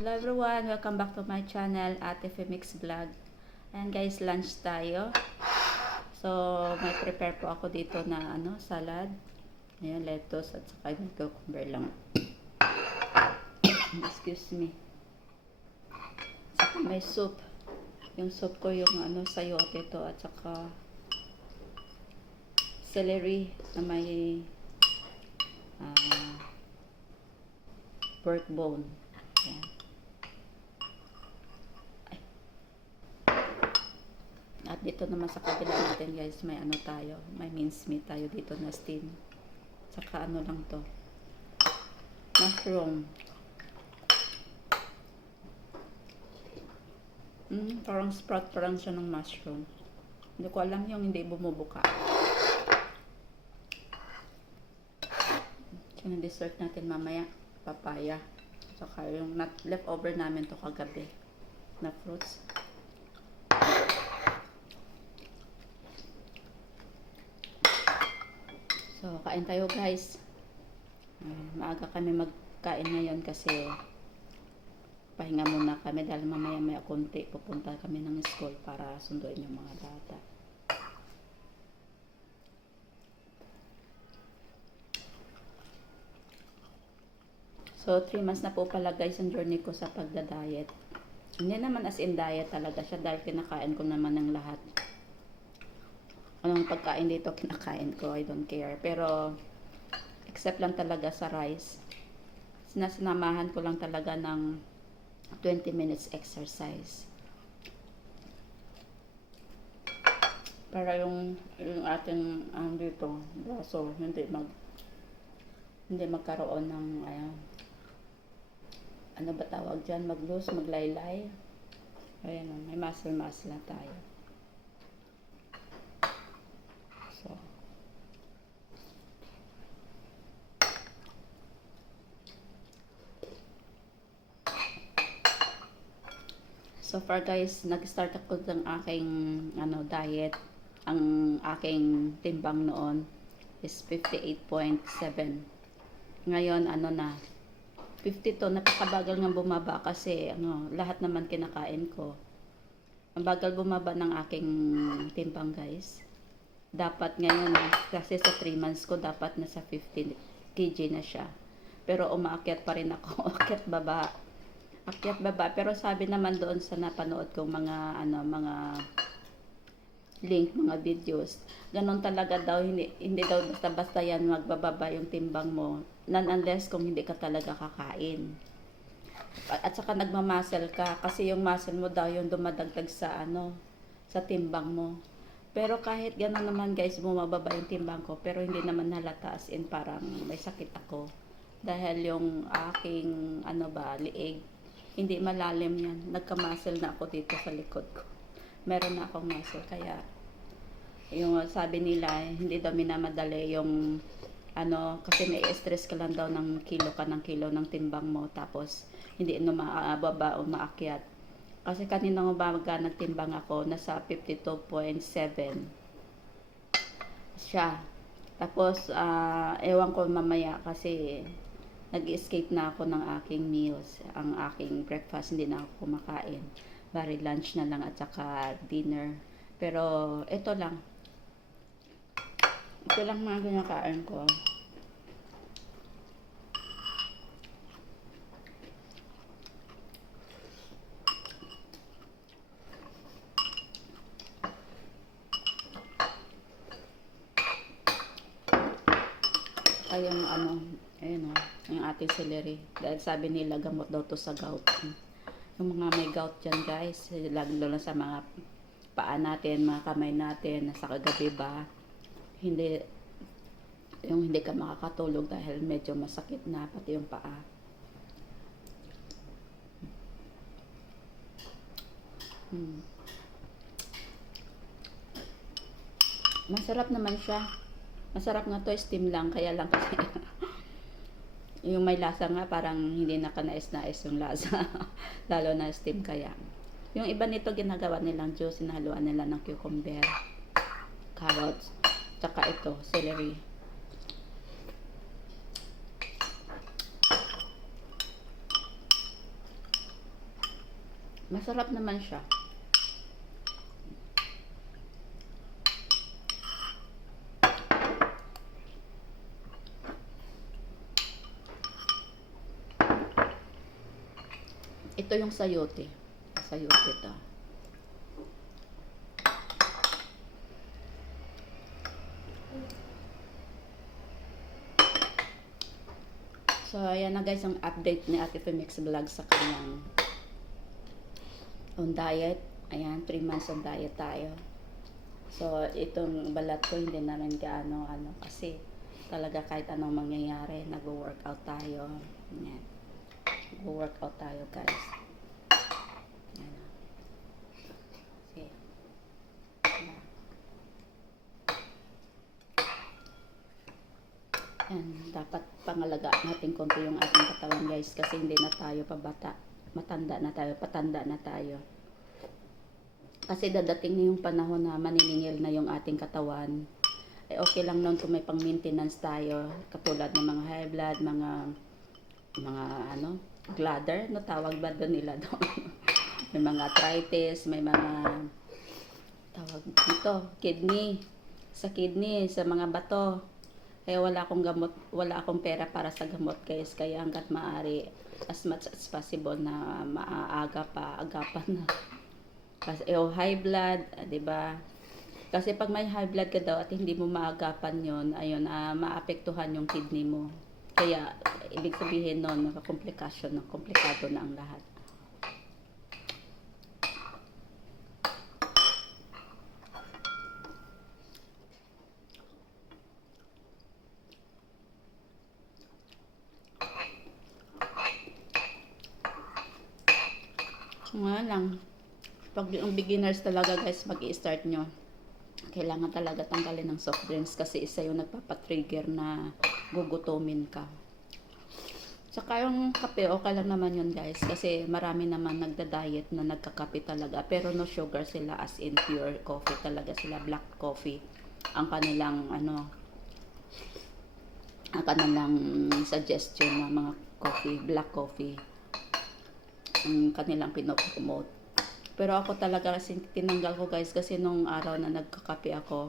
Hello everyone, welcome back to my channel, Ate Femix Vlog. Ayan guys, lunch tayo. So, may prepare po ako dito na salad. Ayan, lettuce at saka yung cucumber lang. Excuse me. Saka may soup. Yung soup ko yung sayote to at saka celery na may pork bone. Ayan. At dito naman sa kabila natin guys, may tayo, may mincemeat tayo dito na steam. Saka lang to, mushroom. Parang sprout parang siya ng mushroom. Hindi ko alam yung hindi bumubuka. Yung dessert natin mamaya, papaya. Saka yung leftover namin to kagabi na fruits. So, kain tayo guys. Maaga kami magkain ngayon kasi pahinga muna kami dahil mamaya konti pupunta kami ng school para sunduin yung mga bata. So, 3 months na po pala guys ang journey ko sa pagda-diet. Hindi naman as in diet talaga siya dahil kinakain ko naman ng lahat. Anong pagkain dito kinakain ko, I don't care. Pero except lang talaga sa rice. Sinasanamahan ko lang talaga ng 20 minutes exercise. Para yung ating dito, braso hindi magkaroon ng ano ba tawag diyan, mag-loose, maglaylay. Ayan, may muscle na tayo. So far guys, nag-start ako ng aking diet. Ang aking timbang noon is 58.7. Ngayon na 52. Napakabagal nga bumaba kasi lahat naman kinakain ko. Ang bagal bumaba ng aking timbang guys. Dapat ngayon kasi sa 3 months ko dapat nasa 15 kg na siya. Pero umaakyat pa rin ako, akyat baba. Pero sabi naman doon sa napanood kong mga link, mga videos, ganon talaga daw, hindi daw basta-basta yan magbababa yung timbang mo, unless kung hindi ka talaga kakain. At saka nagmamuscle ka kasi yung muscle mo daw yung dumadagdag sa sa timbang mo. Pero kahit gano'n naman guys, bumababa yung timbang ko, pero hindi naman halata as in parang may sakit ako. Dahil yung aking liig, hindi malalim yan. Nagka-muscle na ako dito sa likod ko. Meron na akong muscle. Kaya, yung sabi nila, hindi daw minamadali yung, kasi nai-stress ka lang daw ng kilo ng timbang mo. Tapos, hindi mababa o maakyat. Kasi kanina umaga nagtimbang ako, nasa 52.7 siya. Tapos, ewan ko mamaya kasi nag-escape na ako ng aking meals. Ang aking breakfast, hindi na ako kumakain. Bari lunch na lang at saka dinner. Pero, ito lang. Ito lang mga kinakain ko. Ay, yung ayun yung ating celery. Dahil sabi nila gamot daw to sa gout. Yung mga may gout dyan guys, lalo na sa mga paa natin, mga kamay natin, sa kagabi ba, hindi ka makakatulog dahil medyo masakit na pati yung paa. Masarap naman siya. Masarap nga to, steam lang, kaya lang kasi yung may lasa nga parang hindi na kanais-nais yung lasa. Lalo na steam kaya. Yung iba nito ginagawa nilang juice, sinahaluan nila ng cucumber, carrots, tsaka ito, celery. Masarap naman siya. Ito yung sayote. Sayote to. So, ayan na guys ang update ni Ate Femix Vlog sa kanyang on diet. Ayan, 3 months on diet tayo. So, itong balat ko hindi naman gaano kasi talaga kahit anong mangyayari, nag-workout tayo. Ayan. Nag-workout tayo guys. Ayan. Okay. Ayan. Ayan. Dapat pangalagaan natin konti yung ating katawan guys kasi hindi na tayo pabata. Matanda na tayo, patanda na tayo. Kasi dadating na yung panahon na maniningil na yung ating katawan. Eh okay lang noon kung may pang-maintenance tayo, katulad ng mga high blood, mga bladder, no tawag ba doon nila doon. May mga arthritis, may mga tawag dito, kidney, sa mga bato. Kaya wala akong gamot, wala akong pera para sa gamot guys, kaya hangga't maaari as much as possible na agapan na. Kasi high blood, 'di ba? Kasi pag may high blood ka daw at hindi mo maagapan 'yon, ayun, maapektuhan yung kidney mo. Kaya ibig sabihin noon, komplikado na ang lahat. Nga lang, pag yung beginners talaga guys, mag-i-start nyo, kailangan talaga tanggalin ng soft drinks kasi isa yung nagpapatrigger na gugutomin ka. Saka yung kape, okay lang naman yun guys kasi marami naman nagda-diet na nagkakape talaga pero no sugar sila, as in pure coffee talaga sila, black coffee ang kanilang suggestion na mga coffee, black coffee ang kanilang pinopromote. Pero ako talaga kasi tinanggal ko guys kasi nung araw na nagkakape ako,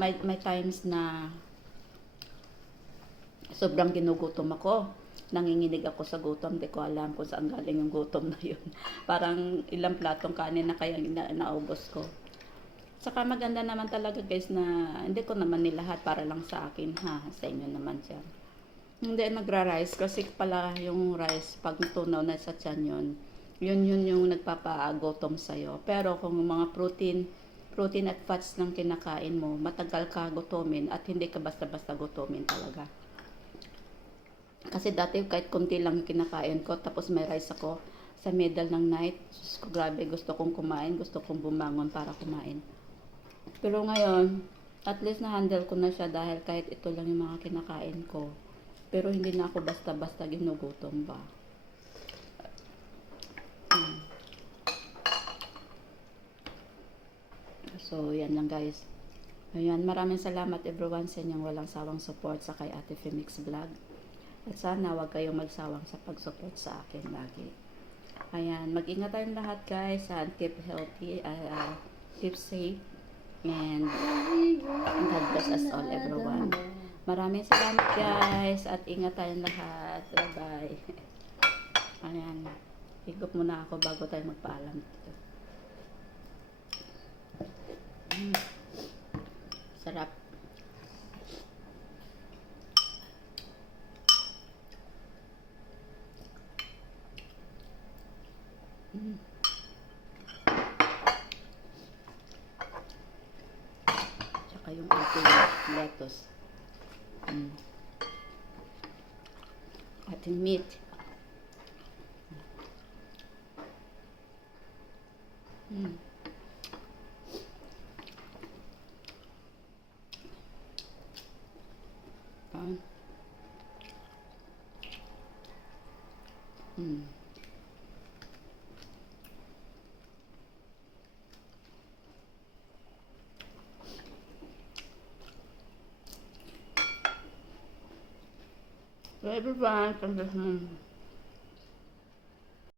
may times na sobrang ginugutom ako. Nanginginig ako sa gutom, di ko alam kung saan galing yung gutom na yun. Parang ilang platong kanin na kaya naubos ko. Saka maganda naman talaga guys na hindi ko naman nilahat para lang sa akin ha, sa inyo naman siya. Hindi nagra-rice kasi pala yung rice pag tunaw na sa tiyan yun yung nagpapagutom sa'yo. Pero kung mga protein at fats lang kinakain mo, matagal ka gutomin at hindi ka basta-basta gutomin talaga. Kasi dati kahit konti lang yung kinakain ko, tapos may rice ako sa middle ng night. Sus ko, grabe, gusto kong kumain, gusto kong bumangon para kumain. Pero ngayon, at least na-handle ko na siya dahil kahit ito lang yung mga kinakain ko. Pero hindi na ako basta-basta ginugutom ba. So, yan lang guys. Ayan, maraming salamat everyone sa inyong walang sawang support sa kay Ate Femix Vlog. At sana wag kayong magsawang sa pag-support sa akin lagi. Ayan, mag-ingat tayong lahat guys and keep healthy, keep safe, and God bless us all everyone. Maraming salamat guys at ingat tayong lahat. Bye-bye. Ayan, higop muna ako bago tayo magpaalam dito. Sarap. Tsaka yung ating lettuce. Ating meat. So everyone,